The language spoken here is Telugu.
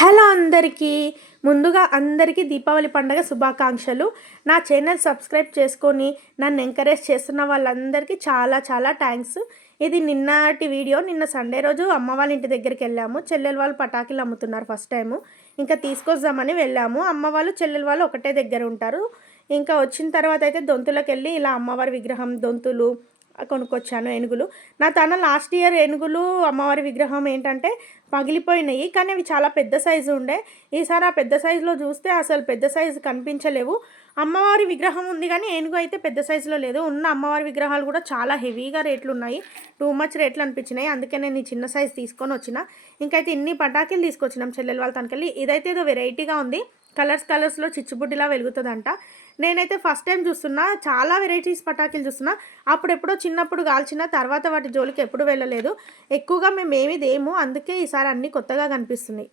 హలో అందరికీ ముందుగా అందరికీ దీపావళి పండుగ శుభాకాంక్షలు. నా ఛానల్ సబ్స్క్రైబ్ చేసుకొని నన్ను ఎంకరేజ్ చేస్తున్న వాళ్ళందరికీ చాలా చాలా థ్యాంక్స్. ఇది నిన్నటి వీడియో. నిన్న సండే రోజు అమ్మ వాళ్ళ ఇంటి దగ్గరికి వెళ్ళాము. చెల్లెలు వాళ్ళు పటాకులు అమ్ముతున్నారు ఫస్ట్ టైము. ఇంకా తీసుకొద్దామని వెళ్ళాము. అమ్మ వాళ్ళు చెల్లెలు వాళ్ళు ఒకటే దగ్గర ఉంటారు. ఇంకా వచ్చిన తర్వాత అయితే దొంతులకు వెళ్ళి ఇలా అమ్మవారి విగ్రహం దొంతులు కొనుక్కొచ్చాను. ఏనుగులు నా తన లాస్ట్ ఇయర్ ఏనుగులు అమ్మవారి విగ్రహం ఏంటంటే పగిలిపోయినాయి, కానీ అవి చాలా పెద్ద సైజు ఉండే. ఈసారి ఆ పెద్ద సైజులో చూస్తే అసలు పెద్ద సైజు కనిపించలేవు. అమ్మవారి విగ్రహం ఉంది కానీ ఏనుగు అయితే పెద్ద సైజులో లేదు. ఉన్న అమ్మవారి విగ్రహాలు కూడా చాలా హెవీగా రేట్లు ఉన్నాయి, టూ మచ్ రేట్లు అనిపించినాయి. అందుకే నేను ఈ చిన్న సైజు తీసుకొని వచ్చిన. ఇంకైతే ఇన్ని పటాకులు తీసుకొచ్చినాం చెల్లెలు వాళ్ళ తనకెళ్ళి. ఇదైతే ఏదో వెరైటీగా ఉంది, కలర్స్లో చిచ్చుబుడ్డిలా వెలుగుతుందంట. నేనైతే ఫస్ట్ టైం చూస్తున్నా, చాలా వెరైటీస్ పటాకులు చూస్తున్నా. అప్పుడెప్పుడో చిన్నప్పుడు కాల్చిన తర్వాత వాటి జోలికి ఎప్పుడు వెళ్ళలేదు. ఎక్కువగా మేము ఏమి దేము, అందుకే ఈసారి అన్నీ కొత్తగా కనిపిస్తున్నాయి.